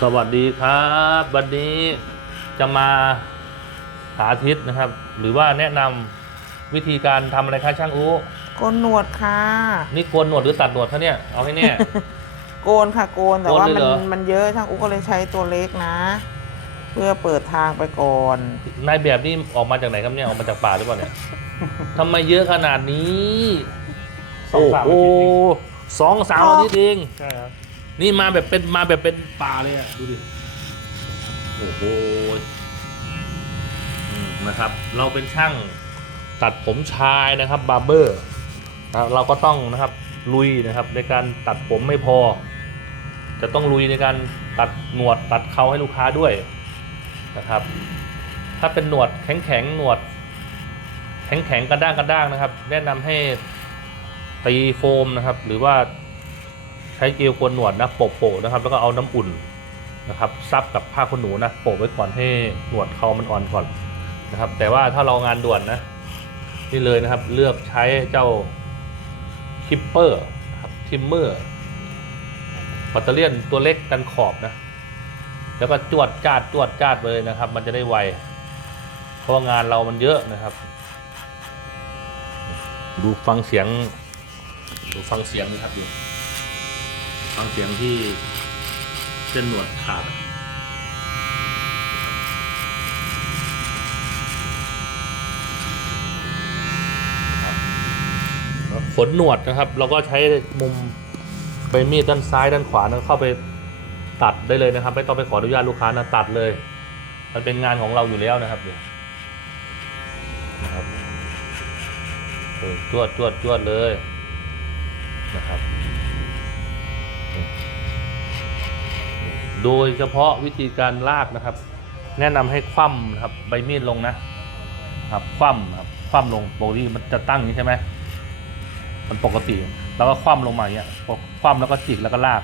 สวัสดีครับ วันนี้จะมาสาธิตนะครับ หรือว่าแนะนำวิธีการทำอะไรคะช่างอู้โกนหนวดค่ะ นี่โกนหนวดหรือตัดหนวดเขาเนี่ยเอาให้แน่ โกนค่ะโกนแต่โกนว่าเลยมันเหรอ มันเยอะช่างอุ๊กก็เลยใช้ตัวเล็กนะ เพื่อเปิดทางไปก่อนนายแบบนี่ออกมาจากไหนครับเนี่ยออกมาจากป่าหรือเปล่าเนี่ยทำไมเยอะขนาดนี้สองสามโอ้อาทิตย์เองโหสองสามอาทิตย์เองใช่ครับ นี่มาแบบเป็นมาแบบเป็นป่าเลยอะดูดิ โอ้โหอืมนะครับ เราเป็นช่างตัดผมชายนะครับบาร์เบอร์นะครับเราก็ต้องนะครับลุยนะครับ ในการตัดผมไม่พอ จะต้องลุยในการตัดหนวดตัดเขาให้ลูกค้าด้วยนะครับ ถ้าเป็นหนวดแข็งแข็งหนวด แข็งแข็งกระด้างกระด้างนะครับ แนะนำให้ตีโฟมนะครับ หรือว่า ใช้เจลโกนหนวดนะโปะๆนะครับ แล้วก็เอาน้ำอุ่นนะครับซับกับผ้าขนหนูนะโปะไว้ก่อนให้หนวดเขามันอ่อนก่อนนะครับ แต่ว่าถ้าเรางานด่วนนะนี่เลยนะครับ เลือกใช้เจ้าคิปเปอร์ครับทิมเมอร์ปัตเตอร์เลียนตัวเล็กกันขอบนะ แล้วก็จวดจาดจวดจาดเลยนะครับ มันจะได้ไวเพราะางานเรามันเยอะนะครับ ดูฟังเสียง ดูฟังเสียงนะครับดู ฟังเสียงที่เส้นหนวดขาดขนหนวดนะครับ เราก็ใช้มุมใบมีดด้านซ้ายด้านขวานั้นเข้าไปตัดได้เลยนะครับ ไม่ต้องไปขออนุญาตลูกค้านะตัดเลย มันเป็นงานของเราอยู่แล้วนะครับเนี่ยนะครับจวดจวดจวดเลยนะครับ โดยเฉพาะวิธีการลากนะครับ แนะนำให้คว่ำครับใบมีดลงนะครับคว่ำครับคว่ำลงปกติมันจะตั้งอย่างนี้ใช่ไหมมันปกติ แล้วก็คว่ำลงมาอย่างเงี้ยคว่ำแล้วก็จิกแล้วก็ลาก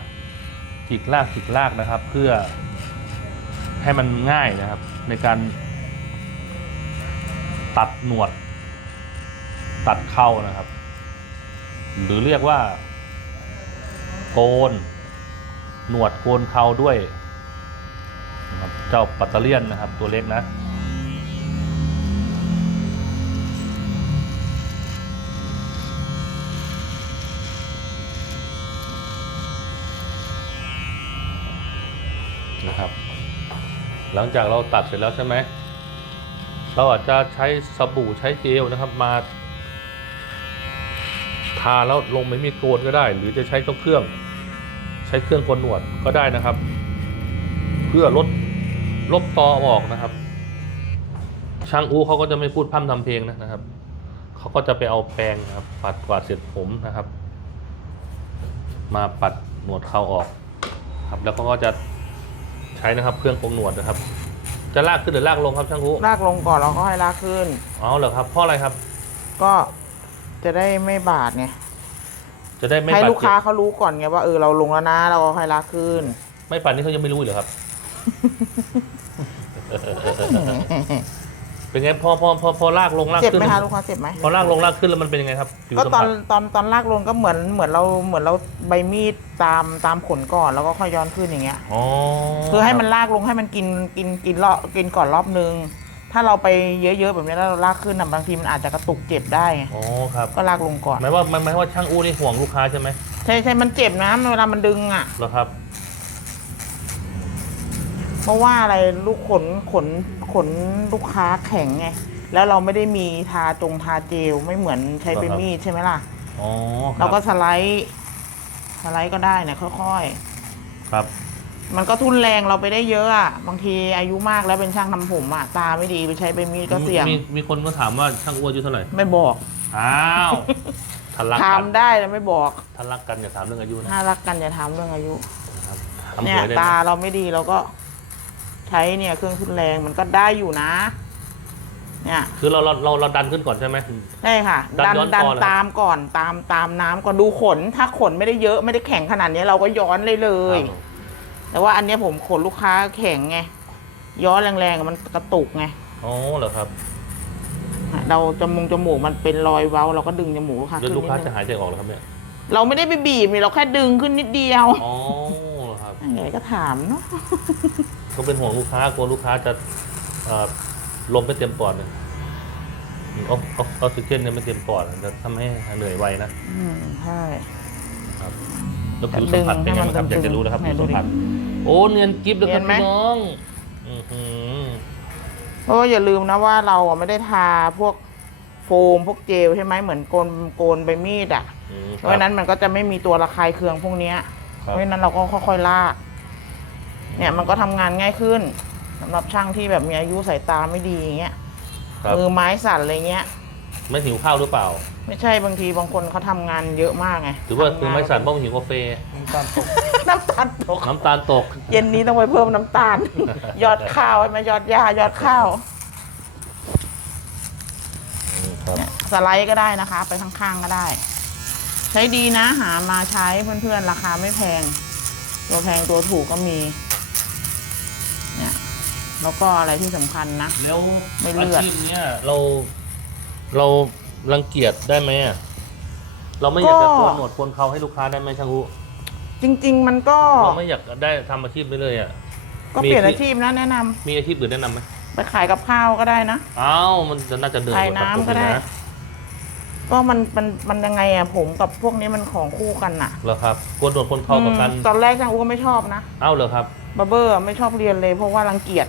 จิกลากจิกลากนะครับ เพื่อให้มันง่ายนะครับ ในการตัดหนวด ตัดเข้านะครับ หรือเรียกว่า โกน หนวดโกนเขาด้วยนะครับเจ้าปัตเตเลียนนะครับ ตัวเล็กนะนะครับ หลังจากเราตัดเสร็จแล้วใช่ไหมเราอาจจะใช้สบู่ใช้เจลนะครับมา ทาแล้วลงไม่มีโกนก็ได้ หรือจะใช้เครื่อง ใช้เครื่องโกนหนวดก็ได้นะครับ เพื่อลดลบตอออกนะครับ ช่างอูเขาก็จะไม่พูดพร่ำทำเพลงนะครับเขาก็จะไปเอาแปรงนะครับ ปัดกวาดเสร็จผมนะครับ มาปัดหนวดเขาออกครับ แล้วก็จะใช้นะครับ เครื่องโกนหนวดนะครับ จะลากขึ้นหรือลากลงครับช่างอูลากลงก่อนแล้วก็ให้ลากขึ้นอ๋อเหรอครับเพราะอะไรครับ ก็จะได้ไม่บาดไง จะได้ไม่ให้บาดลูกเจ็ค้าบเขารู้ก่อนไงว่าเออเราลงแล้วนะ เราก็ให้ลากขึ้น ไม่ปัดนี่เขายังไม่รู้เหรอครับ เป็นไงพอพอพอพอลากลงลากเจ็บขึ้นไหมคะลูกค้าเจ็บไหมพอลากลงลากขึ้นแล้วมันเป็นยังไงครับผิวก็สัมตอผันสตอนตอนลากลงก็เหมือนเหมือนเราเหมือนเราใบมีดตามตามขนก่อนแล้วก็ค่อยย้อนขึ้นอย่างเงี้ยอ๋อคือให้มันรับลากลงให้มันกินกินกินรอบกินก่อนรอบนึง ถ้าเราไปเยอะๆแบบนี้แล้วเราลากขึ้นนะบางทีมันอาจจะกระตุกเจ็บได้ไงอ๋อครับก็ลากลงก่อนหมายว่าหมายหมายว่าช่างอู้นี่ห่วงลูกค้าใช่ไหมใช่ใช่มันเจ็บนะเวลามันดึงอะเหรอครับ เพราะว่าอะไรลูกขนขนขนลูกค้าแข็งไงแล้วเราไม่ได้มีทาจงทาเจลไม่เหมือนใช้เป็นมีดใช่ไหมล่ะอ๋อคเรารับก็สไลด์สไลด์ก็ได้เนี่ยค่อยครับๆ มันก็ทุนแรงเราไปได้เยอะอะ บางทีอายุมากแล้วเป็นช่างทำผมอะ ตาไม่ดีไปใช้เป็นมีดก็เสี่ยง มีมีคนก็ถามว่าช่างอ้วนอายุเท่าไหร่ ไม่บอกอ้าวทะลักถากัมนได้แต่ไม่บอก ทะลักกันอย่าถามเรื่องอายุนะถ้ารักกันอย่าถามเรื่องอายุ ครับทำเนี่หยวยได้ตานะเราไม่ดีเราก็ใช้เนี่ยเครื่องทุนแรงมันก็ได้อยู่นะ เนี่ยคือเราเราเราเราดันขึ้นก่อนใช่ไหมใช่ค่ะ ดัดันนย้อนดันคอเลยตามก่อนตามตามน้ำก่อนดูขน ถ้าขนไม่ได้เยอะไม่ได้แข็งขนาดนี้เราก็ย้อนเลยเลยครับ แต่ว่าอันเนี้ยผมขนลูกค้าแข็งไง ย้อนแรงๆมันกระตุกไงอ๋อเหรอครับเราจมูกจมูกมันเป็นรอยเว้า เราก็ดึงจมูกค่ะเดี๋ยวขึ้นลูกค้านิดนึจะงหายใจออกเหรอครับเนี่ยเราไม่ได้ไปบีบนี่เราแค่ดึงขึ้นนิดเดียวอ๋อเหรอครับยังไงก็ถามเนาะก็เป็นห่วงลูกค้ากลัวลูกค้าจะเอ่อลมไม่เต็มปอดเลยออกออกซิเจนเนี่ยไม่เต็มปอดจะทำให้เหนื่อยไวนะ อืมใช่ครับ แล้วผิวสัมผัสเป็นยังไงครับ อยากจะรู้นะครับให้ผิวมันสัมผัสตึงโอ้เนียนกิฟต์เลยครับเนียนไหมพี่น้องอือหือเพราะว่าอย่าลืมนะว่าเราอะไม่ได้ทาพวกโฟมพวกเจลใช่ไหมเหมือนโกนโกนใบมีดอะ อืมเพราะฉะนั้นมันก็จะไม่มีตัวระคายเคืองพวกเนี้ยครัเพบราะฉะนั้นเราก็ค่อยๆลาก เนี่ยมันก็ทำงานง่ายขึ้นสำหรับช่างที่แบบมีอายุสายตาไม่ดีอย่างเงี้ยครับ มือไม้สั่นอะไรเงี้ย ไม่หิวข้าวหรือเปล่า ไม่ใช่บางทีบางคนเขาทำงานเยอะมากไงหรือว่าทำงคือไม่สั่นเพราะหิวกาแฟน้ำตาลตกน้ำตาลตก น้ำตาลตก เย็นนี้ต้องไปเพิ่มน้ำตาล ยอดข้าวให้ไหมยอดยายอดข้าวครับ เนี่ยสไลด์ก็ได้นะคะ ไปข้างๆก็ได้ ใช้ดีนะหามาใช้เพื่อนๆราคาไม่แพง ตัวแพงตัวถูกก็มีเนี่ยแล้วก็อะไรที่สำคัญนะ แล้วไม่เลือาอด ชีพเนี้ยเรา เรารังเกียจได้ไหมอะเราไม่อยากจะก็โกนหนวดโกนเขาให้ลูกค้าได้ไหมช่างอุจริง ๆ มันก็เราไม่อยากได้ทำอาชีพไปเลยอะ ก็มีเปลี่ยนที่ อาชีพนะแนะนำมีอาชีพอื่นแนะนำไหมไปขายกับข้าวก็ได้นะ อ้าวมันจะน่าจะเหนื่อยขายกว่าตัดผมน้ำก็ได้อีนะก็มันมันมันยังไงอะผมกับพวกนี้มันของคู่กันน่ะเหรอครับโกนหนวดโกนเขากับกันอืมตอนแรกช่างอูก็ไม่ชอบนะเอ้าเหรอครับบาร์เบอร์ไม่ชอบเรียนเลยเพราะว่ารังเกียจ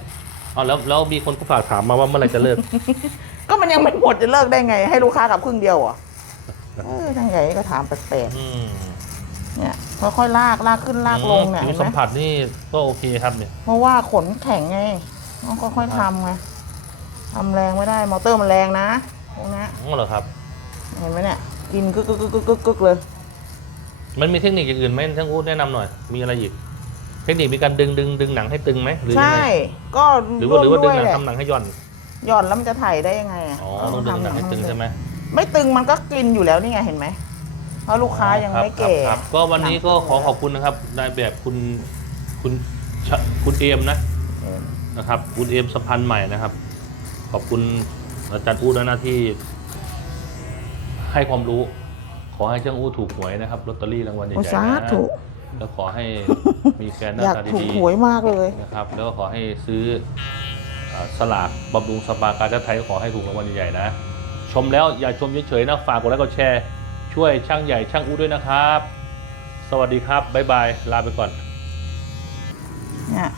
เอาแล้วแล้วมีคนก็ฝากถามมาว่าเมื่อไหร่จะเลิกก็มัน ยังไม่หมดจะเลิกได้ไง ให้ลูกค้ากับครึ่งเดียวเหรอะเออยังไงก็ถามแปลกอืมๆเนี่ยค่อยๆลากลากขึ้นลากลงเนี่ยผิวเห็นสัมไหมผัสนี่ก็โอเคครับเนี่ย เพราะว่าขนแข็งไงต้องค่อยๆทำไงทำแรงไม่ได้มอเตอร์มันแรงนะพวกเนี้ยอ๋อเหรอครับ เห็นไหมเนี่ยกินกึกกึกกึกกึกกึกกึกเลย มันมีเทคนิคอย่างอื่นไหมช่างอูแนะนำหน่อย มีอะไรอีก เทคนิคมีการดึงดึงดึงหนังให้ตึงไหมหรือยังใช่ ไงก็หรือว่าหรือว่าดึด้งวยหนังแหละ ทำหนังให้หย่อน หย่อนแล้วมันจะถ่ายได้ยังไงอะอ๋อต้องดึงหนังให้ตึงใช่ไหมไม่ตึงมันก็กินอยู่แล้วนี่ไงเห็นไหมเพราะลูกค้ายังครับไม่แก่ครับครับก็วันนี้ก็ขอขอบคุณนะครับนายแบบคุณคุณชะคุณเอมนะเออนะครับ คุณเอมสะพานใหม่นะครับ ขอบคุณอาจารย์อู้ด้วยนะที่ ให้ความรู้ ขอให้เจ้าอู้ถูกหวยนะครับลอตเตอรี่รางวัลใหญ่โอ้ๆสานะธุแล้วขอให้มีแฟนหน้าอยากตาถูกดีหวยมากเลย ๆนะครับ แล้วก็ขอให้ซื้ออ่า สลากบำรุงสปาการ์ไทยขอให้ถูกรางวัลใหญ่ๆนะ ชมแล้วอย่าชมเฉยๆนะฝากกดไลค์กดแชร์ ช่วยช่างใหญ่ช่างอู้ด้วยนะครับ สวัสดีครับบ๊ายบายลาไปก่อน เนี่ย